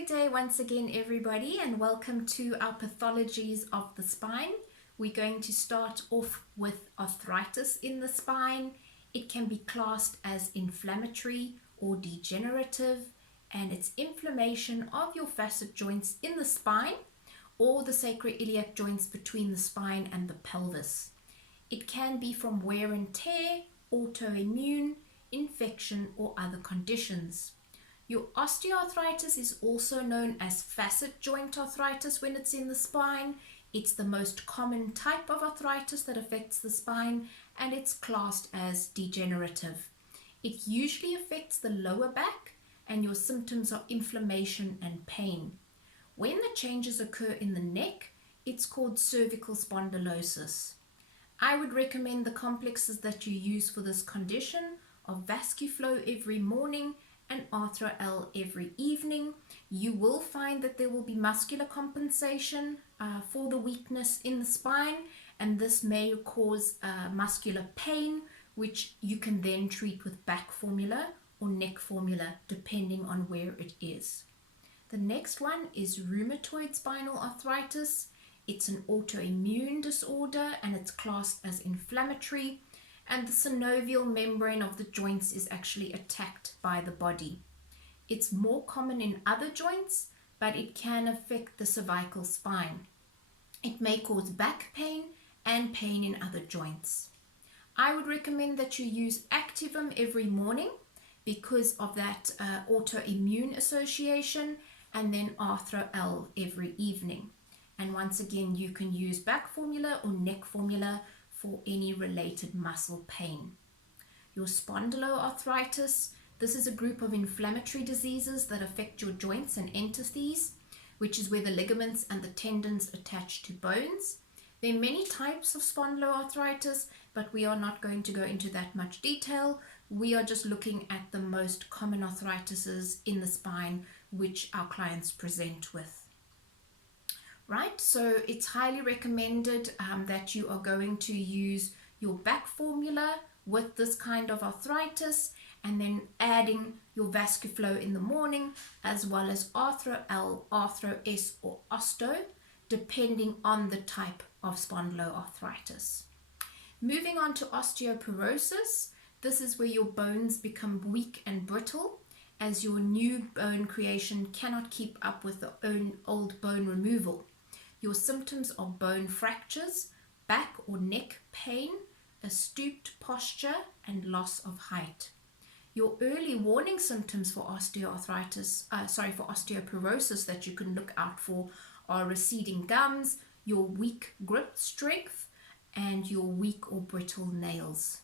Good day once again, everybody, and welcome to our Pathologies of the Spine. We're going to start off with arthritis in the spine. It can be classed as inflammatory or degenerative, and it's inflammation of your facet joints in the spine or the sacroiliac joints between the spine and the pelvis. It can be from wear and tear, autoimmune, infection, or other conditions. Your osteoarthritis is also known as facet joint arthritis when it's in the spine. It's the most common type of arthritis that affects the spine, and it's classed as degenerative. It usually affects the lower back, and your symptoms are inflammation and pain. When the changes occur in the neck, it's called cervical spondylosis. I would recommend the complexes that you use for this condition are Vascu every morning and Artho L every evening. You will find that there will be muscular compensation for the weakness in the spine, and this may cause muscular pain, which you can then treat with back formula or neck formula depending on where it is. The next one is rheumatoid spinal arthritis. It's an autoimmune disorder and it's classed as inflammatory, and the synovial membrane of the joints is actually attacked by the body. It's more common in other joints, but it can affect the cervical spine. It may cause back pain and pain in other joints. I would recommend that you use Activum every morning because of that autoimmune association, and then Artho L every evening. And once again, you can use back formula or neck formula for any related muscle pain. Your spondyloarthritis, this is a group of inflammatory diseases that affect your joints and entities, which is where the ligaments and the tendons attach to bones. There are many types of spondyloarthritis, but we are not going to go into that much detail. We are just looking at the most common arthritises in the spine, which our clients present with. Right, so it's highly recommended that you are going to use your back formula with this kind of arthritis, and then adding your Vascu in the morning, as well as Artho L, Artho S, or Osto, depending on the type of spondyloarthritis. Moving on to osteoporosis, this is where your bones become weak and brittle, as your new bone creation cannot keep up with the old bone removal. Your symptoms are bone fractures, back or neck pain, a stooped posture, and loss of height. Your early warning symptoms for osteoporosis that you can look out for are receding gums, your weak grip strength, and your weak or brittle nails.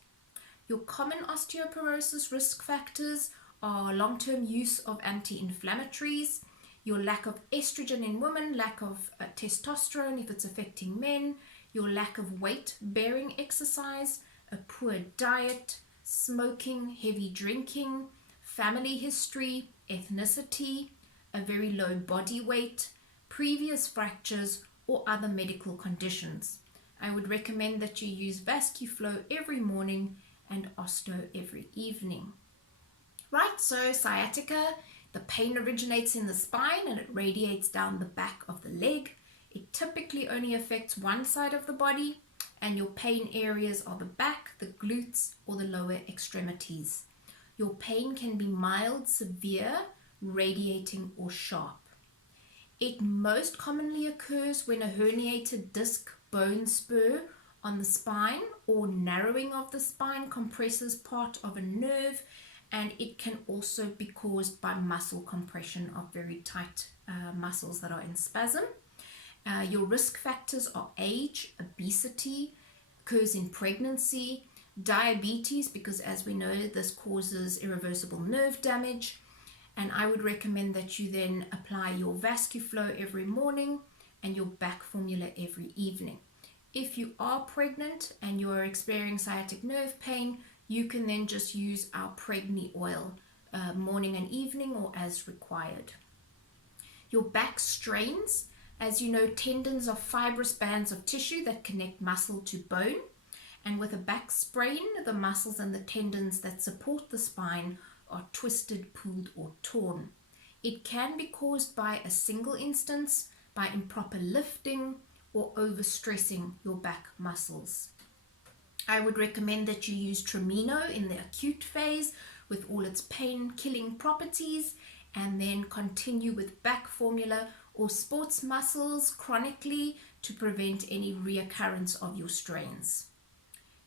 Your common osteoporosis risk factors are long-term use of anti-inflammatories, your lack of estrogen in women, lack of testosterone if it's affecting men, your lack of weight-bearing exercise, a poor diet, smoking, heavy drinking, family history, ethnicity, a very low body weight, previous fractures, or other medical conditions. I would recommend that you use Vascu every morning and Osto every evening. Right, so sciatica, the pain originates in the spine and it radiates down the back of the leg. It typically only affects one side of the body, and your pain areas are the back, the glutes, or the lower extremities. Your pain can be mild, severe, radiating, or sharp. It most commonly occurs when a herniated disc bone spur on the spine or narrowing of the spine compresses part of a nerve, and it can also be caused by muscle compression of very tight muscles that are in spasm. Your risk factors are age, obesity, occurs in pregnancy, diabetes, because as we know this causes irreversible nerve damage, and I would recommend that you then apply your Vascu every morning and your back formula every evening. If you are pregnant and you are experiencing sciatic nerve pain, you can then just use our Pregny oil morning and evening or as required. Your back strains, as you know, tendons are fibrous bands of tissue that connect muscle to bone, and with a back sprain, the muscles and the tendons that support the spine are twisted, pulled, or torn. It can be caused by a single instance, by improper lifting, or overstressing your back muscles. I would recommend that you use Trimino in the acute phase with all its pain-killing properties, and then continue with back formula or sports muscles chronically to prevent any reoccurrence of your strains.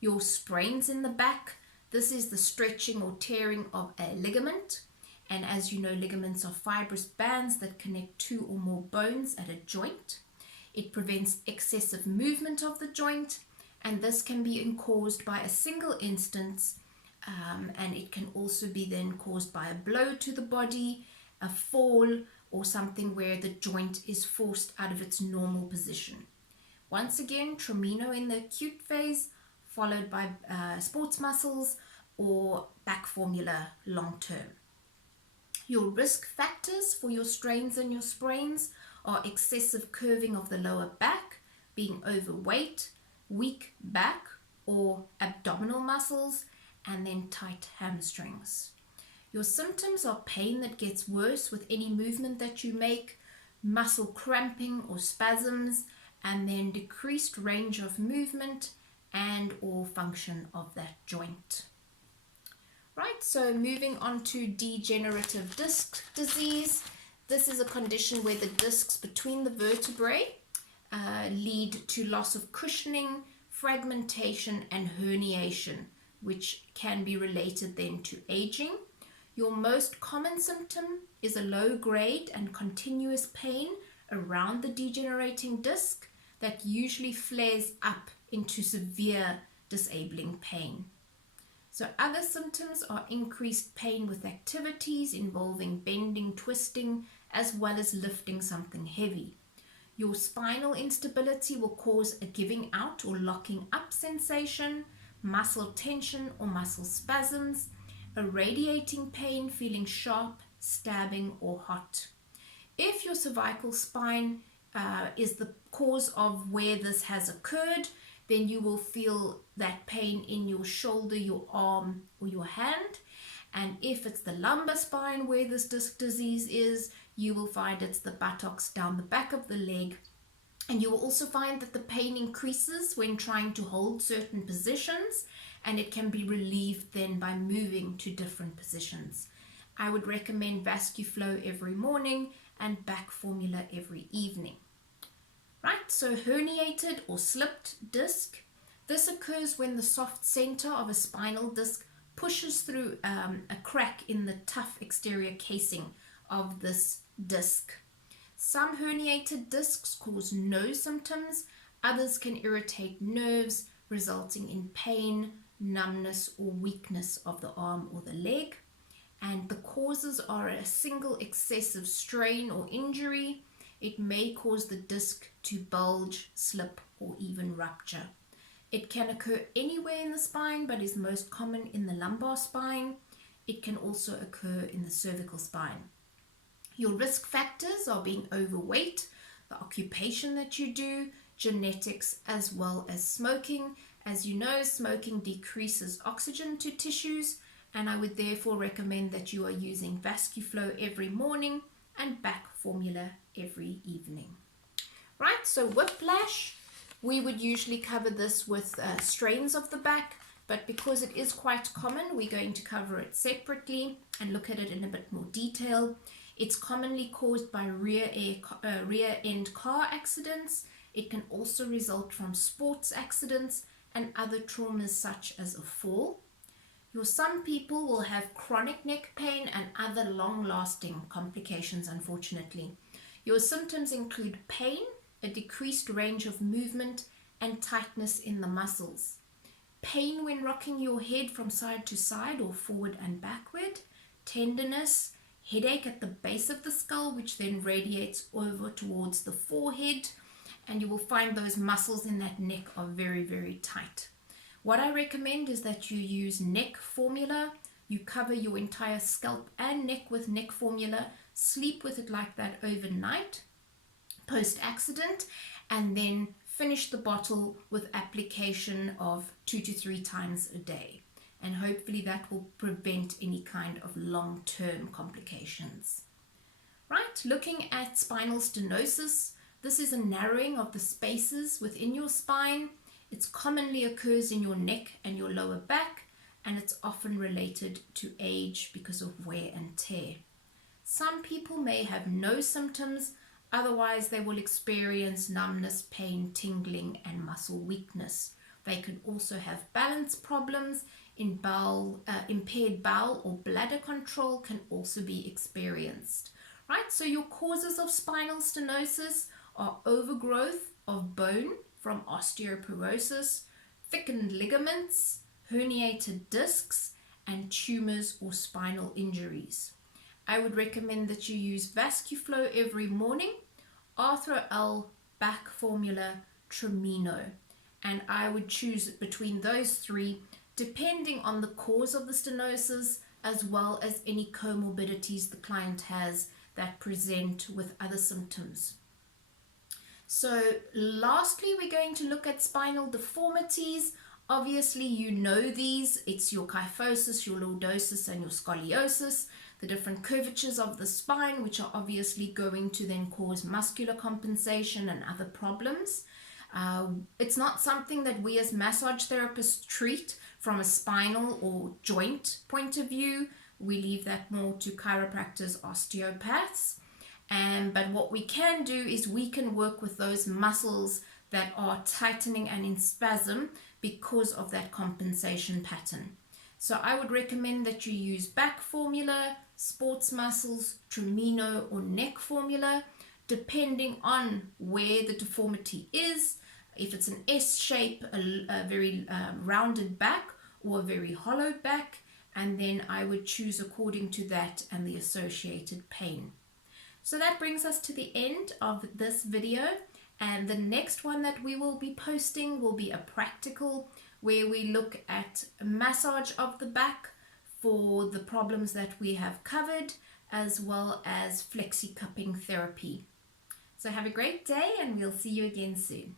Your sprains in the back, this is the stretching or tearing of a ligament. And as you know, ligaments are fibrous bands that connect two or more bones at a joint. It prevents excessive movement of the joint, and this can be caused by a single instance, and it can also be then caused by a blow to the body, a fall, or something where the joint is forced out of its normal position. Once again, Trimino in the acute phase, followed by sports muscles or back formula long term. Your risk factors for your strains and your sprains are excessive curving of the lower back, being overweight, weak back or abdominal muscles, and then tight hamstrings. Your symptoms are pain that gets worse with any movement that you make, muscle cramping or spasms, and then decreased range of movement and or function of that joint. Right, so moving on to degenerative disc disease. This is a condition where the discs between the vertebrae lead to loss of cushioning, fragmentation, and herniation, which can be related then to aging. Your most common symptom is a low-grade and continuous pain around the degenerating disc that usually flares up into severe disabling pain. So other symptoms are increased pain with activities involving bending, twisting, as well as lifting something heavy. Your spinal instability will cause a giving out or locking up sensation, muscle tension or muscle spasms, a radiating pain, feeling sharp, stabbing or hot. If your cervical spine is the cause of where this has occurred, then you will feel that pain in your shoulder, your arm, or your hand. And if it's the lumbar spine where this disc disease is, you will find it's the buttocks down the back of the leg. And you will also find that the pain increases when trying to hold certain positions, and it can be relieved then by moving to different positions. I would recommend Vascu Flow every morning and back formula every evening. Right, so herniated or slipped disc. This occurs when the soft center of a spinal disc pushes through a crack in the tough exterior casing of this disc. Some herniated discs cause no symptoms. Others can irritate nerves, resulting in pain, numbness, or weakness of the arm or the leg. And the causes are a single excessive strain or injury. It may cause the disc to bulge, slip, or even rupture. It can occur anywhere in the spine, but is most common in the lumbar spine. It can also occur in the cervical spine. Your risk factors are being overweight, the occupation that you do, genetics, as well as smoking. As you know, smoking decreases oxygen to tissues, and I would therefore recommend that you are using Vascu Flow every morning and back formula every evening. Right, so whiplash, we would usually cover this with strains of the back, but because it is quite common, we're going to cover it separately and look at it in a bit more detail. It's commonly caused by rear-end car accidents. It can also result from sports accidents and other traumas such as a fall. Some people will have chronic neck pain and other long-lasting complications, unfortunately. Your symptoms include pain, a decreased range of movement, and tightness in the muscles. Pain when rocking your head from side to side or forward and backward, tenderness, headache at the base of the skull, which then radiates over towards the forehead, and you will find those muscles in that neck are very, very tight. What I recommend is that you use neck formula. You cover your entire scalp and neck with neck formula, sleep with it like that overnight, post-accident, and then finish the bottle with application of 2 to 3 times a day. And hopefully that will prevent any kind of long-term complications. Right, looking at spinal stenosis, this is a narrowing of the spaces within your spine. It commonly occurs in your neck and your lower back, and it's often related to age because of wear and tear. Some people may have no symptoms, otherwise they will experience numbness, pain, tingling, and muscle weakness. They could also have balance problems. Impaired bowel or bladder control can also be experienced. Right, so your causes of spinal stenosis are overgrowth of bone from osteoporosis, thickened ligaments, herniated discs, and tumors or spinal injuries. I would recommend that you use Vascu Flow every morning, Artho L, back formula, Trimino, and I would choose between those three depending on the cause of the stenosis as well as any comorbidities the client has that present with other symptoms. So lastly, we're going to look at spinal deformities. Obviously, you know these. It's your kyphosis, your lordosis, and your scoliosis, the different curvatures of the spine, which are obviously going to then cause muscular compensation and other problems. It's not something that we as massage therapists treat from a spinal or joint point of view. We leave that more to chiropractors, osteopaths. But what we can do is we can work with those muscles that are tightening and in spasm because of that compensation pattern. So I would recommend that you use back formula, sports muscles, Trimino, or neck formula, depending on where the deformity is. If it's an S shape, a very rounded back, or a very hollow back, and then I would choose according to that and the associated pain. So that brings us to the end of this video, and the next one that we will be posting will be a practical where we look at massage of the back for the problems that we have covered, as well as flexi cupping therapy. So have a great day, and we'll see you again soon.